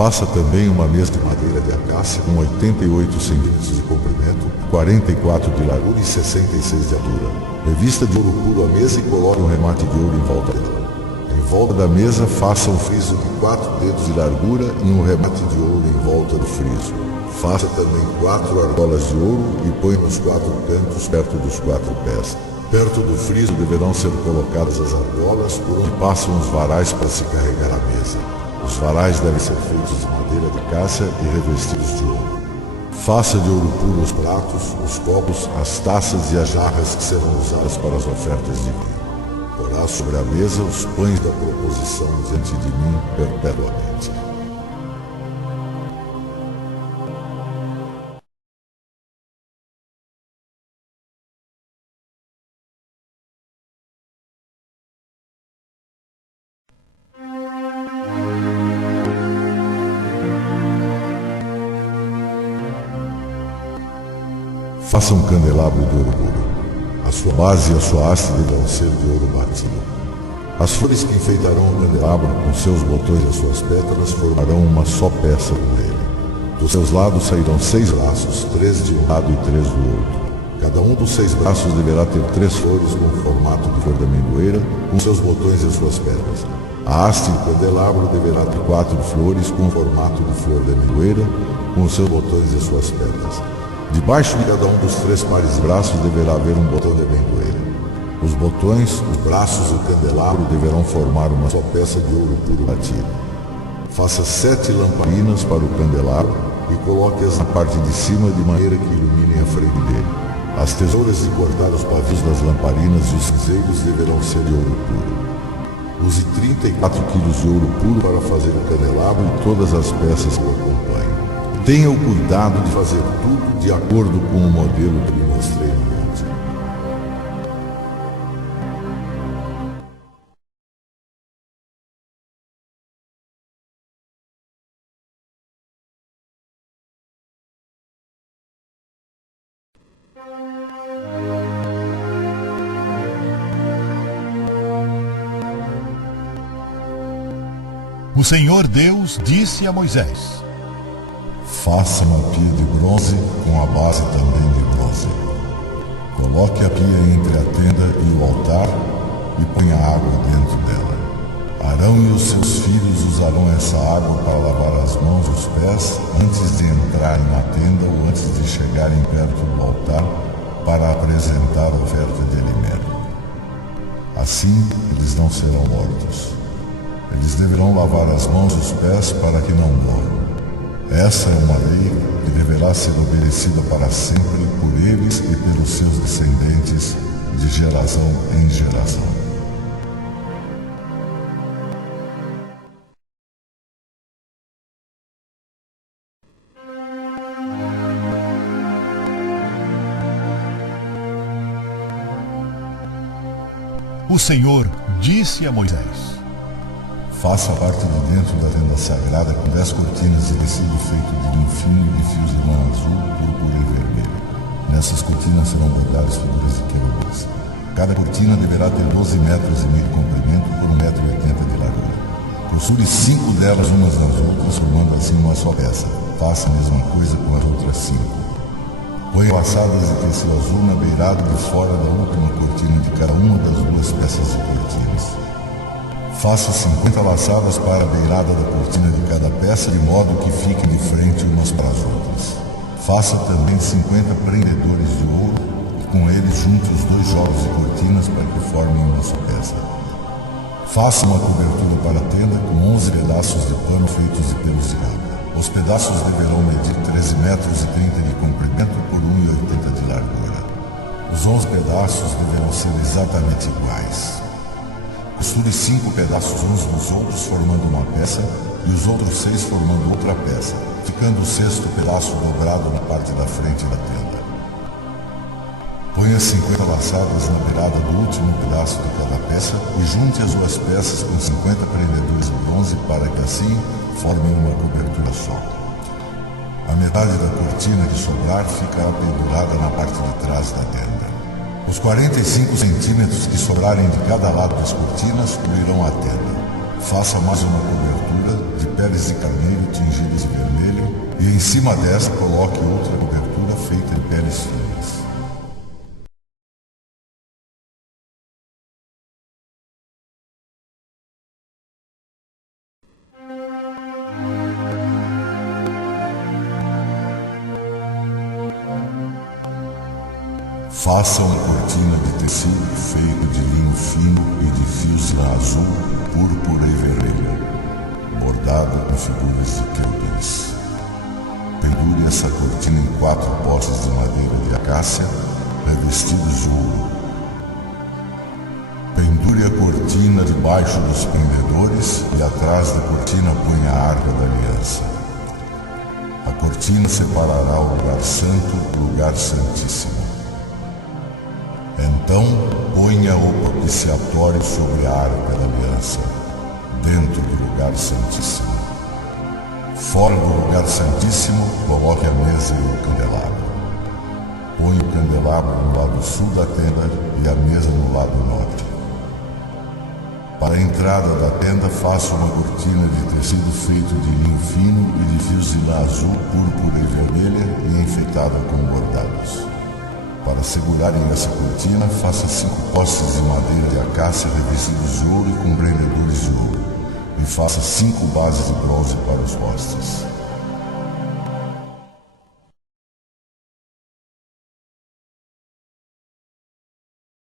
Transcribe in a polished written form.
Faça também uma mesa de madeira de acácia com 88 centímetros de comprimento, 44 de largura e 66 de altura. Revista de ouro puro a mesa e coloque um remate de ouro em volta dela. Em volta da mesa, faça um friso de 4 dedos de largura e um remate de ouro em volta do friso. Faça também 4 argolas de ouro e põe nos 4 cantos perto dos 4 pés. Perto do friso deverão ser colocadas as argolas, por onde passam os varais para se carregar a mesa. Os varais devem ser feitos de madeira de acácia e revestidos de ouro. Faça de ouro puro os pratos, os copos, as taças e as jarras que serão usadas para as ofertas de vinho. Porá sobre a mesa os pães da proposição diante de mim perpetuamente. Faça um candelabro de ouro puro. A sua base e a sua haste deverão ser de ouro batido. As flores que enfeitarão o candelabro com seus botões e as suas pétalas formarão uma só peça com ele. Dos seus lados sairão 6 braços, 3 de um lado e 3 do outro. Cada um dos 6 braços deverá ter 3 flores com o formato de flor de amendoeira, com seus botões e as suas pétalas. A haste do candelabro deverá ter 4 flores com o formato de flor de amendoeira, com seus botões e as suas pétalas. Debaixo de cada um dos 3 pares de braços deverá haver um botão de amendoeira. Os botões, os braços e o candelabro deverão formar uma só peça de ouro puro batido. Faça 7 lamparinas para o candelabro e coloque-as na parte de cima de maneira que iluminem a frente dele. As tesouras de cortar os pavios das lamparinas e os cinzeiros deverão ser de ouro puro. Use 34 quilos de ouro puro para fazer o candelabro e todas as peças que o acompanham. Tenha o cuidado de fazer tudo de acordo com o modelo que lhe mostrei no monte. O Senhor Deus disse a Moisés: Faça uma pia de bronze com a base também de bronze. Coloque a pia entre a tenda e o altar e ponha água dentro dela. Arão e os seus filhos usarão essa água para lavar as mãos e os pés antes de entrarem na tenda ou antes de chegarem perto do altar para apresentar a oferta de alimento. Assim, eles não serão mortos. Eles deverão lavar as mãos e os pés para que não morram. Essa é uma lei que deverá ser obedecida para sempre por eles e pelos seus descendentes de geração em geração. O Senhor disse a Moisés: Faça a parte de dentro da tenda sagrada com 10 cortinas de tecido feito de linho fino e de fios de lã azul, púrpura e vermelho. Nessas cortinas serão bordadas figuras de querubins. Cada cortina deverá ter 12 metros e meio de comprimento por 1,80 m de largura. Costure 5 delas umas nas outras, formando assim uma só peça. Faça a mesma coisa com as outras 5. Ponha laçadas de tecido azul na beirada de fora da última cortina de cada uma das 2 peças de cortinas. Faça 50 laçadas para a beirada da cortina de cada peça, de modo que fiquem de frente umas para as outras. Faça também 50 prendedores de ouro e com eles junte os 2 jolos de cortinas para que formem uma só peça. Faça uma cobertura para a tenda com 11 pedaços de pano feitos de pelos de cabra. Os pedaços deverão medir 13 metros e 30 de comprimento por 1,80 de largura. Os 11 pedaços deverão ser exatamente iguais. Costure 5 pedaços uns nos outros, formando uma peça, e os outros 6 formando outra peça, ficando o 6º pedaço dobrado na parte da frente da tenda. Ponha 50 laçadas na beirada do último pedaço de cada peça e junte as 2 peças com 50 prendedores de bronze para que assim formem uma cobertura só. A metade da cortina que sobrar ficará pendurada na parte de trás da tenda. Os 45 centímetros que sobrarem de cada lado das cortinas cobrirão a tenda. Faça mais uma cobertura de peles de carneiro tingidas de vermelho, e em cima desta coloque outra cobertura feita de peles finas. Faça uma cortina de tecido feito de linho fino e de fios de lã azul, púrpura e vermelho, bordado com figuras de querubins. Pendure essa cortina em 4 postes de madeira de acácia, revestidos de ouro. Pendure a cortina debaixo dos pendedores e atrás da cortina ponha a arca da aliança. A cortina separará o lugar santo do lugar santíssimo. Então ponha o propiciatório sobre a arca da aliança, dentro do lugar santíssimo. Fora do lugar santíssimo, coloque a mesa e o candelabro. Põe o candelabro no lado sul da tenda e a mesa no lado norte. Para a entrada da tenda, faça uma cortina de tecido feito de linho fino e de fios de lã azul, púrpura e vermelha e enfeitada com bordados. Para segurarem essa cortina, faça 5 postes de madeira de acácia revestidos de ouro e com prendedores de ouro, e faça 5 bases de bronze para os postes.